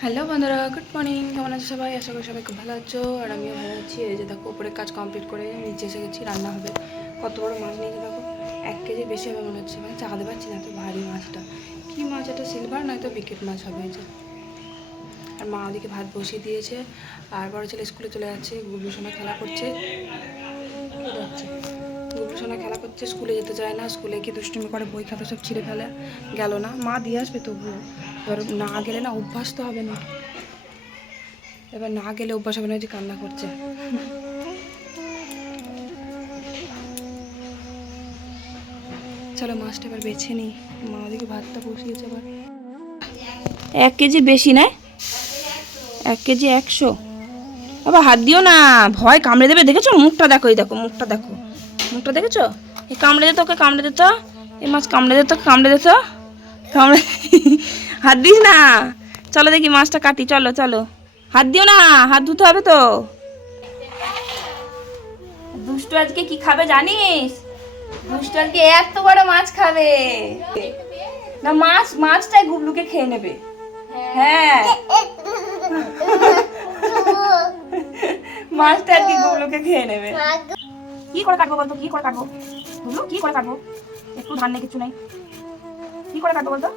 Hello বন্ধুরা good morning কেমন আছো সবাই? আশা করি সবাই খুব ভালো আছো। আর আমিও ভালো আছি। এই যে দেখো, উপরে কাজ কমপ্লিট করে নিচে এসে গেছি, রান্না হবে। কত বড় মাছ নিয়েছে দেখো। এক কেজি বেশি হবে মনে হচ্ছে। মানে চাকাতে পারছি না তো ভারী মাছটা। কী মাছ এটা? সিলভার নয়তো বিকেট মাছ হবে এই যে। আর মা ওদিকে ভাত বসিয়ে দিয়েছে। আর বড় ছেলে স্কুলে চলে যাচ্ছে, গুবলু সোনা খেলা করছে। গুবলু সোনা খেলা করছে, স্কুলে যেতে চায় না। স্কুলে কি দুষ্টুমি করে, বই খাতা সব ছিঁড়ে ফেলে। গেল না। মা দিয়ে আসবে তবুও। এবার না গেলে না অভ্যাস তো হবে না। এবার না গেলে অভ্যাস হবে না যে কান্না করছে। চলো মাছটা এবার বেছে নিই। মা ওদিকে ভাতটা বসিয়েছে আবার। এক কেজি বেশি না এক কেজি একশো? বাবা, হাত দিও না। ভয় কামড়ে দেবে। দেখেছ? মুখটা দেখো, এই দেখো, মুখটা দেখো। মুখটা দেখেছ? এই কামড়ে দিত ওকে কামড়ে দিত এই মাছ কামড়ে দিত কামড়ে দিত কামড়ে হাত দিস না। চলো দেখি মাছটা কাটি, চলো চলো। হাত দিও না, হাত ধুতে হবে তো। দুষ্টু আজকে কি খাবে জানিস? দুষ্টু আজকে এত বড় মাছ খাবে। না, মাছ, মাছটাই গুবলুকে খেয়ে নেবে। হ্যাঁ। মাছটা আজকে গুবলুকে খেয়ে নেবে। কি করে কাটবো বলতো? কি করে কাটবো? গুবলু, কি করে কাটবো? একটু ধান নেই কিছু নেই। কি করে কাটবো বলতো?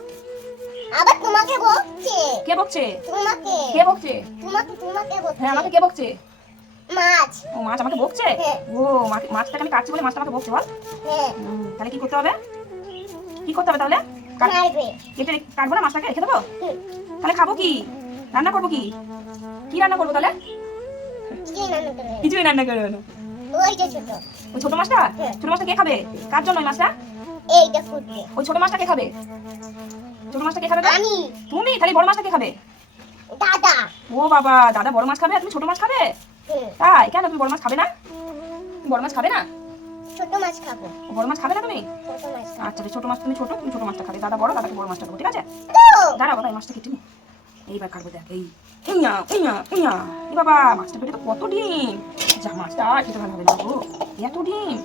আবার তোমাকে বকছে। কে বকছে? তোমাকে। কে বকছে? তোমাকে তোমাকে বকছে। হ্যাঁ আমাকে কে বকছে? মাছ। ও মাছ আমাকে বকছে? হ্যাঁ। ও মা- মাছটাকে আমি কাটছি বলে মাছটা আমাকে বকছে বল। হ্যাঁ। তাহলে কি করতে হবে? কি করতে হবে তাহলে? কাট- কেটে কাটবো না মাছটাকে? রেখে দেবো? তাহলে খাব কি? রান্না করব কি? কি রান্না করব তাহলে? কিছুই রান্না করব না। ওই ছোট। মাছটা? হ্যাঁ। ছোট মাছটা কে খাবে? কার জন্য ওই মাছটা? ওই ছোট মাছটা কে খাবে? ছোট মাছটা কে খাবে আমি। তুমি? তাহলে বড় মাছটা কে খাবে? দাদা। ও বাবা দাদা বড় মাছ খাবে? আর তুমি ছোট মাছ খাবে? তাই? কেন? তুমি বড় মাছ খাবে না? বড় মাছ খাবে না? ছোট মাছ খাব। বড় মাছ খাবে না তুমি? ছোট মাছ আচ্ছা ছোট মাছ তুমি ছোট তুমি ছোট মাছটা খাবে। দাদা বড় দাদাকে বড় মাছটা দেবো ঠিক আছে? দাঁড়া বাবা এই মাছটা কেটে নি এইবার কাটবো দেখ এই। উইয়া উইয়া উইয়া এ বাবা মাছটা পেটে তো কত ডিম। যা মাছটা খেতে ভালো হবে না গো। এত ডিম।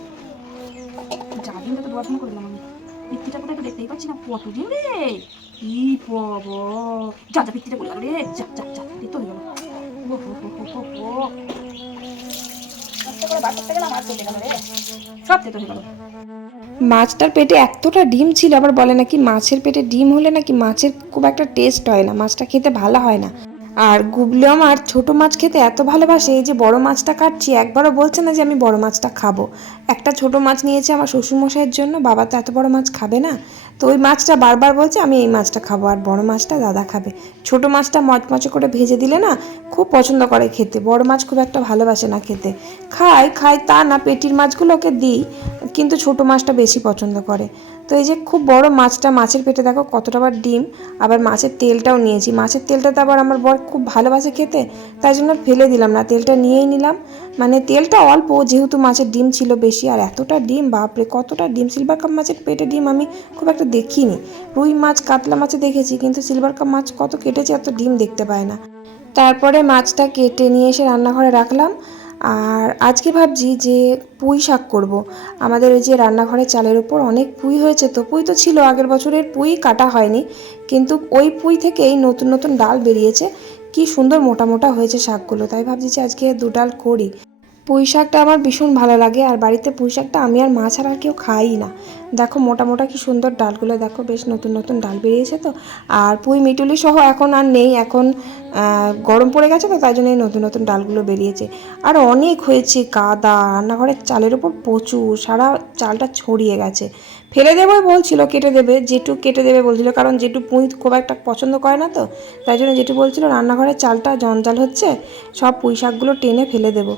যা ডিমটা তো দোয়া করে দিলাম দেখতেই পাচ্ছি না। কত ডিম রে? ই বাবা যা যা, পিত্তিটা বলে রে যা যা যা গেল। মাছটার পেটে এতটা ডিম ছিল, আবার বলে নাকি মাছের পেটে ডিম হলে নাকি মাছের খুব একটা টেস্ট হয় না। মাছটা খেতে ভালো হয় না। আর গুবলু আমার ছোট মাছ খেতে এত ভালোবাসে এই যে বড় মাছটা কাটছি, একবারও বলছে না যে আমি বড় মাছটা খাব। একটা ছোট মাছ নিয়েছে আমার শ্বশুরমশাইয়ের জন্য, বাবা তো এত বড় মাছ খাবে না। তো ওই মাছটা বারবার বলছে, আমি এই মাছটা খাব আর বড় মাছটা দাদা খাবে। ছোট মাছটা মচমচে করে ভেজে দিলে না খুব পছন্দ করে খেতে। বড় মাছ খুব একটা ভালোবাসে না খেতে। খায় খায় তা না, পেটির মাছগুলোকে দিই, কিন্তু ছোট মাছটা বেশি পছন্দ করে। তো এই যে খুব বড় মাছটা, মাছের পেটে দেখো কতটা আবার ডিম, আবার মাছের তেলটাও নিয়েছি। মাছের তেলটা তো আবার আমার বর খুব ভালোবাসে খেতে, তাই জন্য ফেলে দিলাম না, তেলটা নিয়েই নিলাম। মানে তেলটা অল্প, যেহেতু মাছের ডিম ছিল বেশি, আর এতটা ডিম, বাপরে, কতটা ডিম সিলভার কাপ মাছের পেটে ডিম আমি খুব একটা দেখিনি। রুই মাছ, কাতলা মাছে দেখেছি, কিন্তু সিলভার কাপ মাছ কত কেটেছে, এত ডিম দেখতে পায় না। তারপরে মাছটা কেটে নিয়ে এসে রান্নাঘরে রাখলাম। আর আজকে ভাবছি যে পুঁই শাক করব। আমাদের ওই যে রান্নাঘরে চালের উপর অনেক পুঁই হয়েছে তো, পুঁই তো ছিল, আগের বছরের পুঁই কাটা হয়নি। কিন্তু ওই পুঁই থেকেই নতুন নতুন ডাল বেরিয়েছে। কি সুন্দর মোটা মোটা হয়েছে শাকগুলো। তাই ভাবছি যে আজকে দু ডাল করি। পুঁই শাকটা আমার ভীষণ ভালো লাগে, আর বাড়িতে পুঁই শাকটা আমি আর মা ছাড়া কেউ খাই না। দেখো মোটা মোটা কি সুন্দর ডালগুলো, দেখো বেশ নতুন নতুন ডাল বেরিয়েছে তো। আর পুঁই মিটুলি সহ এখন আর নেই, এখন গরম পড়ে গেছে তো, তাই জন্য এই নতুন নতুন ডালগুলো বেরিয়েছে। আর অনেক হয়েছে, কাদা, রান্নাঘরের চালের ওপর প্রচুর, সারা চালটা ছড়িয়ে গেছে। ফেলে দেবোই বলছিল, কেটে দেবে, যেটু কেটে দেবে বলছিল, কারণ যেটু পুঁই খুব একটা পছন্দ করে না তো, তাই জন্য যেটু বলছিল, রান্নাঘরের চালটা জঞ্জাল হচ্ছে, সব পুঁই শাকগুলো টেনে ফেলে দেবো।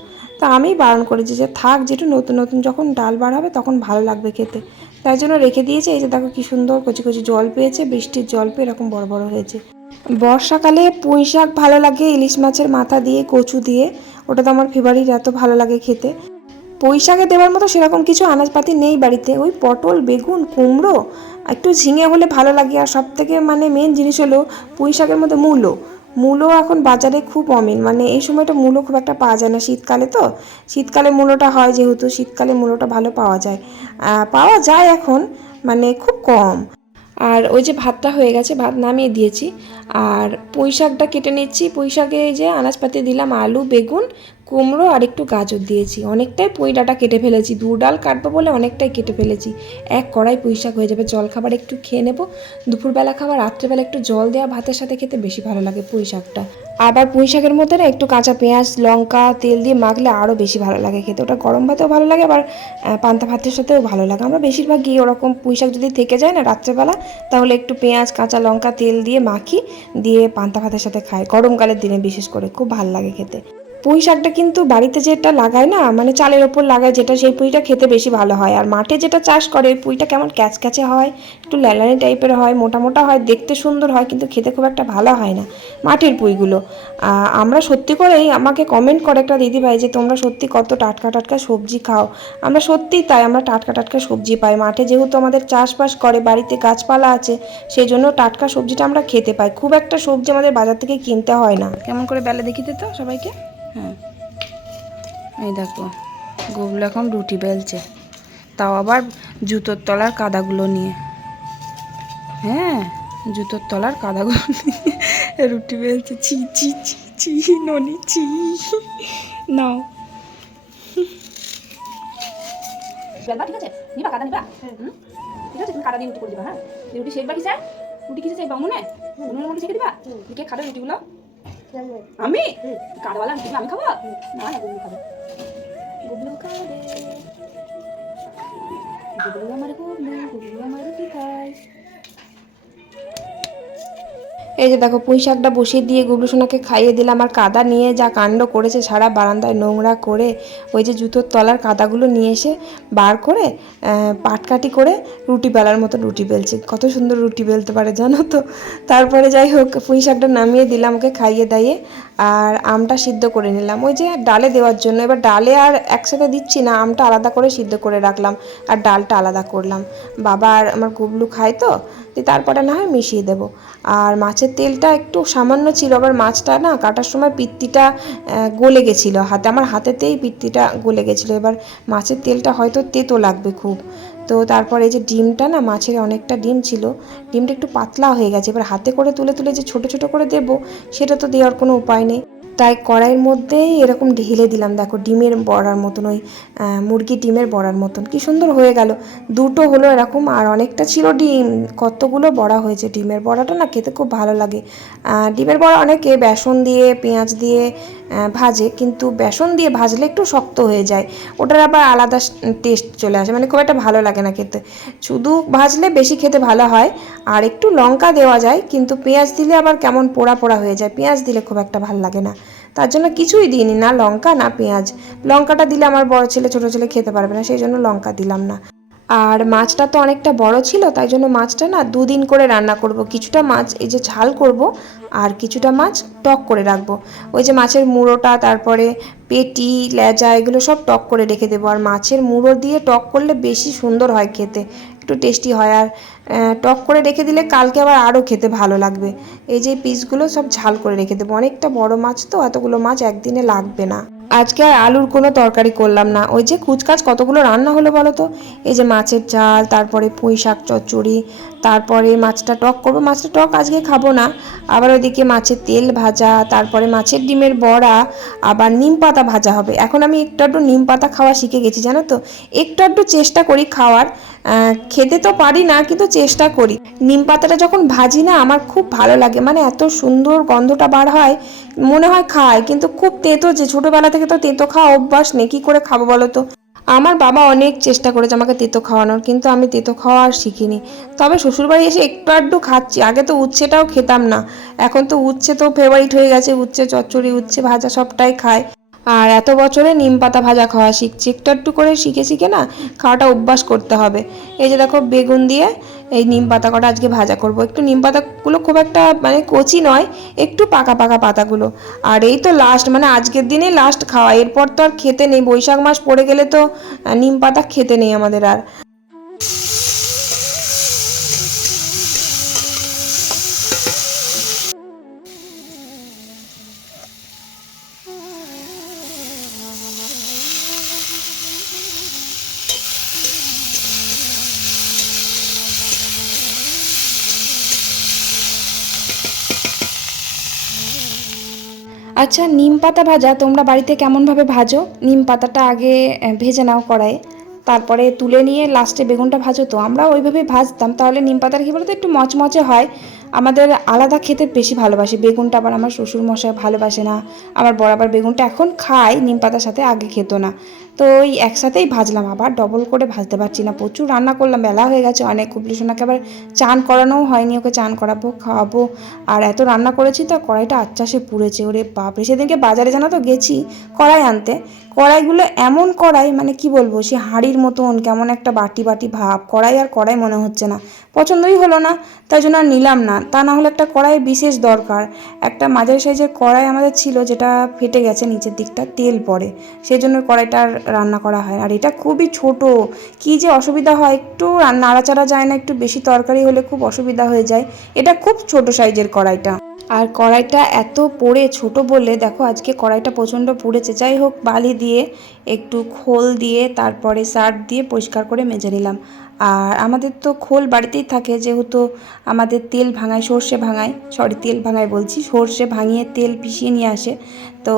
তা আমি বারণ করেছি যে থাক যেটু নতুন নতুন যখন ডাল বার হবে তখন ভালো লাগবে খেতে। তাই জন্য রেখে দিয়েছে। এই যে দেখো কি সুন্দর কচি কচি জল পেয়েছে, বৃষ্টির জল পেয়ে এরকম বড় বড় হয়েছে। বর্ষাকালে পুঁই শাক ভালো লাগে, ইলিশ মাছের মাথা দিয়ে, কচু দিয়ে। ওটা তো আমার ফেভারিট এত ভালো লাগে খেতে। পুঁই শাকে দেওয়ার মতো সেরকম কিছু আনাজপাতি নেই বাড়িতে। ওই পটল, বেগুন, কুমড়ো, একটু ঝিঙে হলে ভালো লাগে। আর সব থেকে মানে মেন জিনিস হলো পুঁই শাকের মধ্যে মূলো। মূলো এখন বাজারে খুব অমিল। মানে এই সময়টা মূলো খুব একটা পাওয়া যায় না শীতকালে তো। শীতকালে মূলোটা হয় যেহেতু শীতকালে মূলোটা ভালো পাওয়া যায়। পাওয়া যায় এখন মানে খুব কম। আর ওই যে ভাতটা হয়ে গেছে, ভাত নামিয়ে দিয়েছি। আর পুঁই শাকটা কেটে নিচ্ছি। পুঁই শাকে যে আনাজপাতি দিলাম, আলু, বেগুন কুমড়ো আর একটু গাজর দিয়েছি। অনেকটাই পুঁই ডাঁটা কেটে ফেলেছি। দু ডাল কাটবো বলে অনেকটাই কেটে ফেলেছি। এক কড়াই পুঁই শাক হয়ে যাবে। জল খাবার একটু খেয়ে নেব। দুপুরবেলা খাবার, রাত্রেবেলা একটু জল দেওয়া ভাতের সাথে খেতে বেশি ভালো লাগে পুঁই শাকটা। আবার পুঁই শাকের মধ্যে না একটু কাঁচা পেঁয়াজ, লঙ্কা, তেল দিয়ে মাখলে আরও বেশি ভালো লাগে খেতে। ওটা গরম ভাতেও ভালো লাগে, আবার পান্তা ভাতের সাথেও ভালো লাগে। আমরা বেশিরভাগই ওরকম পুঁই শাক যদি থেকে যায় না রাত্রেবেলা, তাহলে একটু পেঁয়াজ, কাঁচা লঙ্কা, তেল দিয়ে মাখি, দিয়ে পান্তা ভাতের সাথে খাই। গরমকালের দিনে বিশেষ করে। খুব ভালো লাগে খেতে। পুঁই শাকটা কিন্তু বাড়িতে যেটা লাগায় না মানে চালের ওপর লাগায় যেটা, সেই পুঁইটা খেতে বেশি ভালো হয়। আর মাঠে যেটা চাষ করে পুঁইটা কেমন ক্যাচক্যাচে হয়, একটু ল্যালানি টাইপের হয় মোটা মোটা হয়, দেখতে সুন্দর হয়, কিন্তু খেতে খুব একটা ভালো হয় না মাঠের পুঁইগুলো। আমরা সত্যি করেই, আমাকে কমেন্ট করে একটা দিদিভাই যে, তোমরা সত্যি কত টাটকা টাটকা সবজি খাও? আমরা সত্যিই তাই, আমরা টাটকা টাটকা সবজি পাই। মাঠে যেহেতু আমাদের চাষবাস করে, বাড়িতে গাছপালা আছে সেই জন্য টাটকা সবজিটা আমরা খেতে পাই। খুব একটা সবজি আমাদের বাজার থেকে কিনতে হয় না। কেমন করে বেলা দেখিতে তো সবাইকে? হ্যাঁ। এই দেখো গুবলু এখন রুটি বেলছে। তাও আবার জুতোর তলার কাদাগুলো নিয়ে। হ্যাঁ জুতোর তলার কাদাগুলো নিয়ে রুটি বেলছে। ছি ছি ছি ছি ননি ছি। নাও। ঠিক আছে? নিবা কাদা নিবা? ঠিক আছে তুমি কাদা দিয়ে রুটি করে দিবা হ্যাঁ? রুটি শেখবা কি স্যার রুটি কিসে শেখবা মনে মধ্যে শেখে দিবা? খাবে রুটিগুলো? আমি? কারওয়ালা রুটি আমি খাব? না না গুবলু খাবে। গুবলু খাবে। গুবলু আমার গুবলু গুবলু আমার রুটি খায়। এই যে দেখো, পুঁই শাকটা বসিয়ে দিয়ে গুবলু সোনাকে খাইয়ে দিলাম, আর কাদা নিয়ে যা কাণ্ড করেছে সারা বারান্দায় নোংরা করে ওই যে জুতোর তলার কাদাগুলো নিয়ে এসে বার করে পাটকাটি করে রুটি বেলার মতো রুটি বেলছে। কত সুন্দর রুটি বেলতে পারে জানো তো? তারপরে যাই হোক, পুঁই শাকটা নামিয়ে দিলাম ওকে খাইয়ে দাইয়ে, আর আমটা সিদ্ধ করে নিলাম। ওই যে ডালে দেওয়ার জন্য, এবার ডালে আর একসাথে দিচ্ছি না, আমটা আলাদা করে সিদ্ধ করে রাখলাম, আর ডালটা আলাদা করলাম। বাবা আর আমার গুবলু খায় তো দিয়ে তারপরে না হয় মিশিয়ে দেবো। আর মাছের তেলটা একটু সামান্য ছিল, আবার মাছটা না কাটার সময় পিত্তিটা গলে গেছিল। হাতে, আমার হাতেতেই পিত্তিটা গলে গেছিল। এবার মাছের তেলটা হয়তো তেতো লাগবে খুব। তো তারপরে এই যে ডিমটা না, মাছের অনেকটা ডিম ছিল, ডিমটা একটু পাতলা হয়ে গেছে। এবার হাতে করে তুলে তুলে যে ছোট ছোট করে দেবো, সেটা তো দেওয়ার কোনো উপায় নেই। তাই কড়াইয়ের মধ্যেই এরকম ঢেলে দিলাম। দেখো, ডিমের বড়ার মতন, ওই মুরগি ডিমের বড়ার মতন। কি সুন্দর হয়ে গেল। দুটো হলো এরকম, আর অনেকটা ছিল ডিম। কতগুলো বড়া হয়েছে ডিমের বড়াটা না খেতে খুব ভালো লাগে। ডিমের বড়া অনেকে বেসন দিয়ে, পেঁয়াজ দিয়ে ভাজে, কিন্তু বেসন দিয়ে ভাজলে একটু শক্ত হয়ে যায়। ওটার আবার আলাদা টেস্ট চলে আসে মানে খুব একটা ভালো লাগে না খেতে। শুধু ভাজলে বেশি খেতে ভালো হয়, আর একটু লঙ্কা দেওয়া যায়, কিন্তু পেঁয়াজ দিলে আবার কেমন পোড়া পোড়া হয়ে যায়। পেঁয়াজ দিলে খুব একটা ভালো লাগে না। তার জন্য কিছুই দিইনি, না লঙ্কা, না পেঁয়াজ। লঙ্কাটা দিলে আমার বড় ছেলে ছোট ছেলে খেতে পারবে না, সেই জন্য লঙ্কা দিলাম না। আর মাছটা তো অনেকটা বড় ছিল, তাই জন্য মাছটা না দুদিন করে রান্না করব। কিছুটা মাছ এই যে ঝাল করব, আর কিছুটা মাছ টক করে রাখব। ওই যে মাছের মুড়োটা, তারপরে পেটি, লেজা, এগুলো সব টক করে রেখে দেবো। আর মাছের মুড়ো দিয়ে টক করলে বেশি সুন্দর হয় খেতে, একটু টেস্টি হয়। আর টক করে রেখে দিলে কালকে আবার আরও খেতে ভালো লাগবে। এই যে পিসগুলো সব ঝাল করে রেখে দেবো। অনেকটা বড় মাছ তো, এতগুলো মাছ একদিনে লাগবে না। আজকে আর আলুর কোনো তরকারি করলাম না। ওই যে কুচকাচ কতগুলো রান্না হলো বলো তো? এই যে মাছের ঝাল, তারপরে পুঁই শাক চচ্চড়ি, তারপরে মাছটা টক করব। মাছটা টক আজকে খাব না। আবার ওইদিকে মাছের তেল ভাজা, তারপরে মাছের ডিমের বড়া, আবার নিম পাতা ভাজা হবে। এখন আমি একটু একটু নিম পাতা খাওয়া শিখে গেছি, জানো তো? একটু একটু চেষ্টা করি খাওয়ার। খেতে তো পারি না, কিন্তু চেষ্টা করি। নিম পাতাটা যখন ভাজি না, আমার খুব ভালো লাগে। মানে এত সুন্দর গন্ধটা বার হয়, মনে হয় খায়, কিন্তু খুব তেতো যে, ছোটোবেলা থেকে তো তেতো খাওয়া অভ্যাস নেই, কী করে খাব বলো তো? আমার বাবা অনেক চেষ্টা করেছে আমাকে তেতো খাওয়ানোর, কিন্তু আমি তেতো খাওয়া আর শিখিনি। তবে শ্বশুরবাড়ি এসে একটু আধটু খাচ্ছি, আগে তো উচ্ছেটাও খেতাম না। এখন তো উচ্ছে তো ফেভারিট হয়ে গেছে, উচ্ছে, চচ্চড়ি, উচ্ছে, ভাজা সবটাই খায়। আর এত বছরে নিম পাতা ভাজা খাওয়া শিখছি। একটু একটু করে শিখে শিখে না খাওয়াটা অভ্যাস করতে হবে। এই যে দেখো বেগুন দিয়ে এই নিম পাতা কটা আজকে ভাজা করব। একটু নিম পাতাগুলো খুব একটা মানে কচি নয়, একটু পাকা পাকা পাতাগুলো। আর এই তো লাস্ট মানে আজকের দিনে লাস্ট খাওয়া। এরপর তো আর খেতে নেই, বৈশাখ মাস পড়ে গেলে তো নিম পাতা খেতে নেই আমাদের আর। আচ্ছা নিম পাতা ভাজা, তোমরা বাড়িতে কেমনভাবে ভাজো? নিম পাতাটা আগে ভেজে নাও কড়াইয়ে তারপরে তুলে নিয়ে লাস্টে বেগুনটা ভাজো তো। আমরা ওইভাবে ভাজতাম। তাহলে নিম পাতার কী বলতো? একটু মচমচে হয়। আমাদের আলাদা খেতে বেশি ভালোবাসে। বেগুনটা আবার আমার শ্বশুর মশাই ভালোবাসে না। আমার বরাবর বেগুনটা এখন খায়, নিম পাতার সাথে আগে খেত না। তো ওই একসাথেই ভাজলাম, আবার ডবল করে ভাজতে পারছি না। প্রচুর রান্না করলাম, বেলা হয়ে গেছে অনেক। কুবলি সোনাকে আবার চান করানোও হয়নি, ওকে চান করাবো, খাওয়াবো। আর এত রান্না করেছি, তো কড়াইটা আচ্ছাসে পুড়েছে। ওরে বাপরে, সেদিনকে বাজারে জানা তো গেছি কড়াই আনতে। কড়াইগুলো এমন কড়াই মানে কি বলব, সে হাঁড়ির মতন কেমন একটা বাটি বাটি ভাব, কড়াই আর কড়াই মনে হচ্ছে না। পছন্দই হলো না, তাই জন্য আর নিলাম না। তা না হলে একটা কড়াই বিশেষ দরকার। একটা মাঝারি সাইজের কড়াই আমাদের ছিল, যেটা ফেটে গেছে, নিচের দিকটা তেল পড়ে। সেই জন্য কড়াইটা রান্না করা হয় আর এটা খুবই ছোট, কি যে অসুবিধা হয়, একটু নাড়াচাড়া যায় না, একটু বেশি তরকারি হলে খুব অসুবিধা হয়ে যায়। এটা খুব ছোট সাইজের কড়াইটা। আর কড়াইটা এত পড়ে ছোট বলে দেখো আজকে কড়াইটা প্রচণ্ড পুড়েছে। যাই হোক, বালি দিয়ে একটু খোল দিয়ে তারপরে সার্ফ দিয়ে পরিষ্কার করে মেজে নিলাম। আর আমাদের তো খোল বাড়িতেই থাকে, যেহেতু আমাদের তেল ভাঙায়, সর্ষে ভাঙায় সরি তেল ভাঙায় বলছি, সর্ষে ভাঙিয়ে তেল পিষিয়ে নিয়ে আসে। তো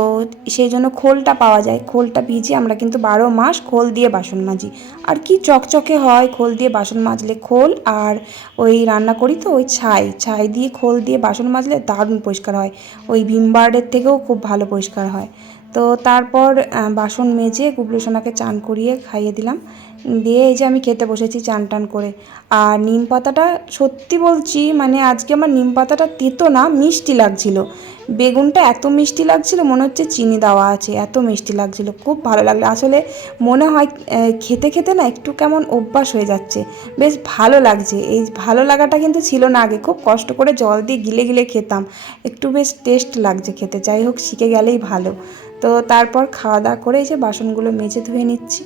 সেই জন্য খোলটা পাওয়া যায়। খোলটা ভিজিয়ে আমরা কিন্তু বারো মাস খোল দিয়ে বাসন মাজি। আর কি চকচকে হয় খোল দিয়ে বাসন মাজলে খোল আর ওই রান্না করি তো ওই ছাই। ছাই দিয়ে খোল দিয়ে বাসন মাজলে দারুণ পরিষ্কার হয়। ওই ভিমবার্ডের থেকেও খুব ভালো পরিষ্কার হয়। তো তারপর বাসন মেজে গুবলু সোনাকে চান করিয়ে খাইয়ে দিলাম। দিয়ে এই যে আমি খেতে বসেছি চান টান করে। আর নিম পাতাটা সত্যি বলছি মানে আজকে আমার নিম পাতাটা তেতো না, মিষ্টি লাগছিল। বেগুনটা এত মিষ্টি লাগছিল, মনে হচ্ছে চিনি দেওয়া আছে, এত মিষ্টি লাগছিল, খুব ভালো লাগল। আসলে মনে হয় খেতে খেতে না একটু কেমন অভ্যাস হয়ে যাচ্ছে। বেশ ভালো লাগছে, এই ভালো লাগাটা কিন্তু ছিল না আগে, খুব কষ্ট করে জল দিয়ে গিলে গিলে খেতাম। একটু বেশ টেস্ট লাগছে খেতে, যাই হোক শিখে গেলেই ভালো। তো তারপর খাওয়া দাওয়া করে এই যে বাসনগুলো মেজে ধুয়ে নিচ্ছি।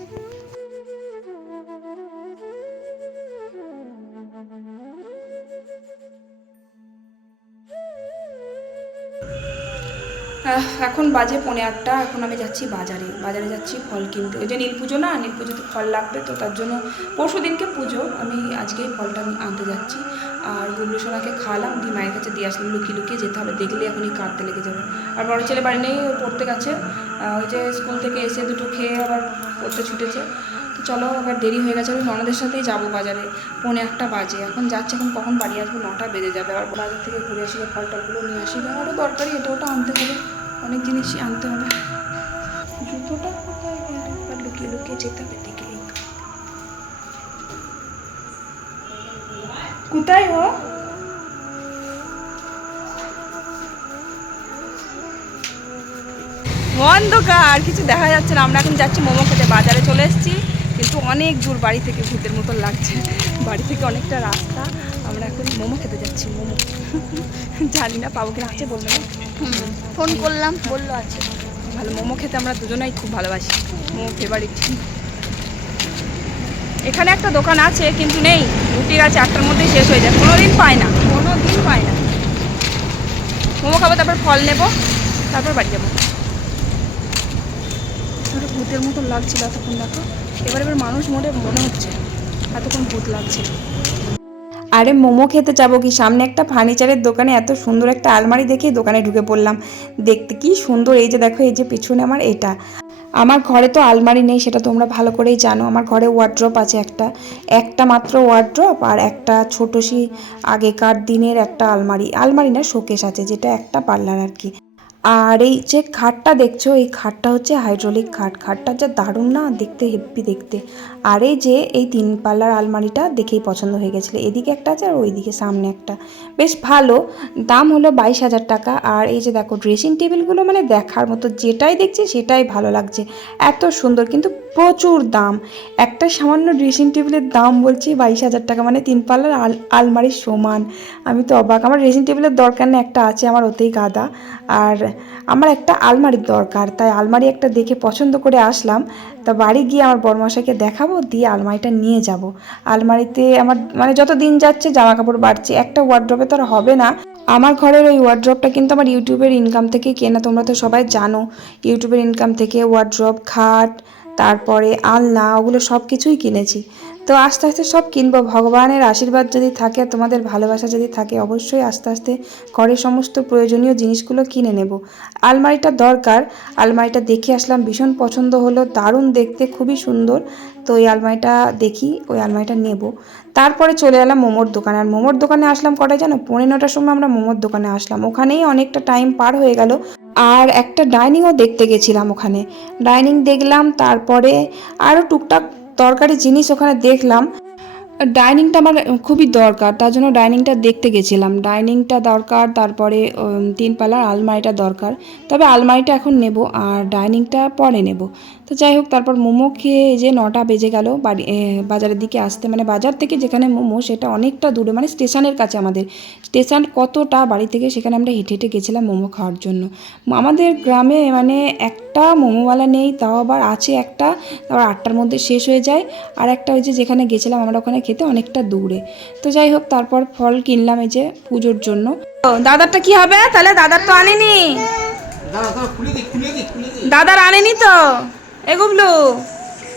এখন বাজে পৌনে আটটা, এখন আমি যাচ্ছি বাজারে। বাজারে যাচ্ছি ফল কিনতে। ওই যে নীল পুজো না, নীল পুজোতে ফল লাগবে, তো তার জন্য পরশু দিনকে পুজো। আমি আজকেই ফলটা আমি আনতে যাচ্ছি। আর গুবলু সোনাকে খাওয়ালাম, দিয়ে মায়ের কাছে দিয়ে আসলাম, লুকিয়ে লুকিয়ে যেতে হবে। দেখলে এখনই কাঁদতে লেগে যাবে। আর বড় ছেলে বাড়ি নেই পড়তে গেছে। ওই যে স্কুল থেকে এসে দুটো খেয়ে আবার পড়তে ছুটেছে। তো চলো, আবার দেরি হয়ে গেছে। আমি ননদের সাথেই যাব বাজারে। পৌনে একটা বাজে। এখন যাচ্ছে, এখন কখন বাড়ি আসব? নটা বেজে যাবে। আবার বাজার থেকে ঘুরে আসি ফল টলগুলো নিয়ে আসি। আরও দরকারি, এটা ওটা আনতে হবে। অনেক জিনিসই আনতে হবে। জুতোটা কোথায় গেল? এবার লুকিয়ে লুকিয়ে যেতে হবে দেখলেই কোথায় ও? অন্ধকার, কিছু দেখা যাচ্ছে না। আমরা এখন যাচ্ছি মোমো খেতে। বাজারে চলে এসেছি, কিন্তু অনেক দূর বাড়ি থেকে ভূতের মতো লাগছে। বাড়ি থেকে অনেকটা রাস্তা। আমরা এখন মোমো খেতে যাচ্ছি, মোমো। জানি না পাবো কিনা, আছে বলবে না। ফোন করলাম, বলল আছে ভালো, মোমো খেতে আমরা দুজনেই খুব ভালোবাসি। মোমো ফেভারিট এখানে একটা দোকান আছে, কিন্তু নেই। রুটি আছে, আটটার মধ্যেই শেষ হয়ে যায়। কোনো দিন পায় না কোনো দিন পায় না। মোমো খাব, তারপর ফল নেব, তারপর বাড়ি যাব। ভূতের মতো লাগছিল এতক্ষণ, দেখো? এবার এবার মানুষ মোড়ে মনে হচ্ছে, এতক্ষণ ভূত লাগছিল। আরে মোমো খেতে যাব কি? সামনে একটা ফার্নিচারের দোকানে এত সুন্দর একটা আলমারি দেখে দোকানে ঢুকে পড়লাম। দেখতে কি সুন্দর, এই যে দেখো, এই যে পিছনে আমার এটা। আমার ঘরে তো আলমারি নেই, সেটা তোমরা ভালো করেই জানো। আমার ঘরে ওয়ার্ড্রপ আছে একটা। একটা মাত্র ওয়ার্ড্রপ আর একটা ছোটো সি আগেকার দিনের একটা আলমারি। আলমারি না, শোকেস আছে, যেটা একটা পার্লার আর কি। আর এই যে খাটটা দেখছ, এই খাটটা হচ্ছে হাইড্রোলিক খাট। খাটটা যা দারুণ না? দেখতে হেব্বি দেখতে। আর এই যে এই তিন পাল্লার আলমারিটা দেখেই পছন্দ হয়ে গেছিল। এদিকে একটা আছে আর ওইদিকে সামনে একটা। বেশ ভালো। দাম হলো বাইশ হাজার টাকা। আর এই যে দেখো ড্রেসিং টেবিলগুলো মানে দেখার মতো যেটাই দেখছি সেটাই ভালো লাগছে। এত সুন্দর, কিন্তু প্রচুর দাম। একটা সামান্য ড্রেসিং টেবিলের দাম বলছি বাইশ হাজার টাকা। মানে তিন পাল্লার আল, আলমারির সমান। আমি তো অবাক। আমার ড্রেসিং টেবিলের দরকার না একটা আছে, আমার ওতেই গাদা। আর আমার একটা আলমারির দরকার, তাই আলমারি একটা দেখে পছন্দ করে আসলাম। তা বাড়ি গিয়ে আমার বরমশাইকে দেখাবো, দিয়ে আলমারিটা নিয়ে যাব। আলমারিতে আমার মানে যত দিন যাচ্ছে জামা কাপড় বাড়ছে, একটা ওয়ার্ড্রপে তো আর হবে না। আমার ঘরের ওই ওয়ার্ড্রপটা কিন্তু আমার ইউটিউবের ইনকাম থেকে কেনা, তোমরা তো সবাই জানো। ইউটিউবের ইনকাম থেকে ওয়ার্ড্রপ খাট, তারপরে আলনা, ওগুলো সব কিছুই কিনেছি। তো আস্তে আস্তে সব কিনবো। ভগবানের আশীর্বাদ যদি থাকে, তোমাদের ভালোবাসা যদি থাকে, অবশ্যই আস্তে আস্তে ঘরের সমস্ত প্রয়োজনীয় জিনিসগুলো কিনে নেব। আলমারিটা দরকার। আলমারিটা দেখে আসলাম, ভীষণ পছন্দ হলো, দারুণ দেখতে, খুবই সুন্দর। তো ওই আলমারিটা দেখি, ওই আলমারিটা নেব। তারপরে চলে এলাম মোমোর দোকানে। আর মোমোর দোকানে আসলাম কটায় জানো? পৌনে নটার সময় আমরা মোমোর দোকানে আসলাম। ওখানেই অনেকটা টাইম পার হয়ে গেল। আর একটা ডাইনিংও দেখতে গেছিলাম ওখানে। ডাইনিং দেখলাম, তারপরে আরও টুকটাক দরকারি জিনিস ওখানে দেখলাম, ডাইনিংটা আমার খুবই দরকার, তার জন্য ডাইনিংটা দেখতে গেছিলাম। ডাইনিংটা দরকার, তারপরে তিন পালার আলমারিটা দরকার। তবে আলমারিটা এখন নেব আর ডাইনিংটা পরে নেব। তো যাই হোক তারপর মোমো খেয়ে যে নটা বেজে গেল বাড়ি বাজারের দিকে আসতে। মানে বাজার থেকে যেখানে মোমো সেটা অনেকটা দূরে মানে স্টেশনের কাছে আমাদের। স্টেশন কতটা বাড়ি থেকে সেখানে আমরা হেঁটে হেঁটে গেছিলাম মোমো খাওয়ার জন্য। আমাদের গ্রামে মানে একটা মোমোওয়ালা নেই তাও আবার আছে একটা তারপর আটটার মধ্যে শেষ হয়ে যায়। আর একটা ওই যে যেখানে গেছিলাম আমরা ওখানে খেতে অনেকটা দূরে। তো যাই হোক তারপর ফল কিনলাম এই যে পুজোর জন্য। দাদারটা কি হবে? তাহলে দাদার তো আনেনি। দাদার আনেনি তো? এ গুবলু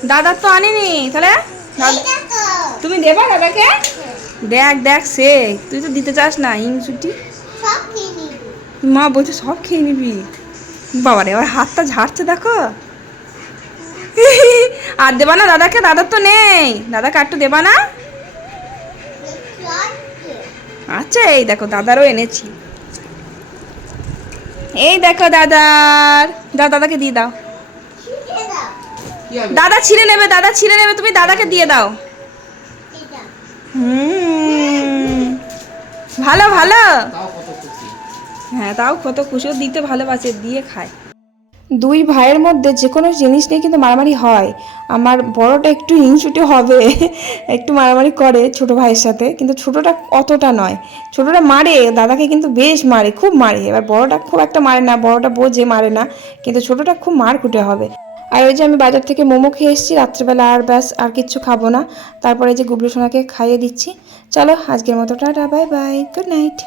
দাদার তো আনেনি, তাহলে? দাদা- তুমি দেবা দাদাকে? দেখ দেখ, সে, তুই তো দিতে চাস না হিংসুটি মা বলছে, সব খেয়ে নিবি। বাবারে এবার হাতটা ঝাড়ছে, দেখো। আর দেবা না দাদাকে দাদার তো নেই। দাদাকে একটু দেবা না? আচ্ছা এই দেখো, দাদারও এনেছি। এই দেখো, দাদার। দাও দাদাকে দিয়ে দাও। দাদা ছিঁড়ে নেবে দাদা ছিঁড়ে নেবে তুমি দাদাকে দিয়ে দাও। হুম। ভালো ভালো। তাও কত খুশি। হ্যাঁ তাও কত খুশিও দিতে ভালোবাসে দিয়ে খায়। দুই ভাইয়ের মধ্যে যে কোনো জিনিস নিয়ে কিন্তু মারামারি হয়। আমার বড়টা একটু হিংসুটে হবে একটু মারামারি করে ছোট ভাইয়ের সাথে কিন্তু ছোটটা অতটা নয়। ছোটটা মারে দাদাকে কিন্তু বেশ মারে খুব মারে। এবার বড়টা খুব একটা মারে না বড়টা বোঝে মারে না কিন্তু ছোটটা খুব মার কুটে হবে। আর ওই যে আমি বাজার থেকে মোমো খেয়ে এসেছি, রাত্রেবেলা আর ব্যাস আর কিছু খাব না। তারপরে যে গুবলু সোনাকে খাইয়ে দিচ্ছি। চলো, আজকের মতো tata, bye bye good night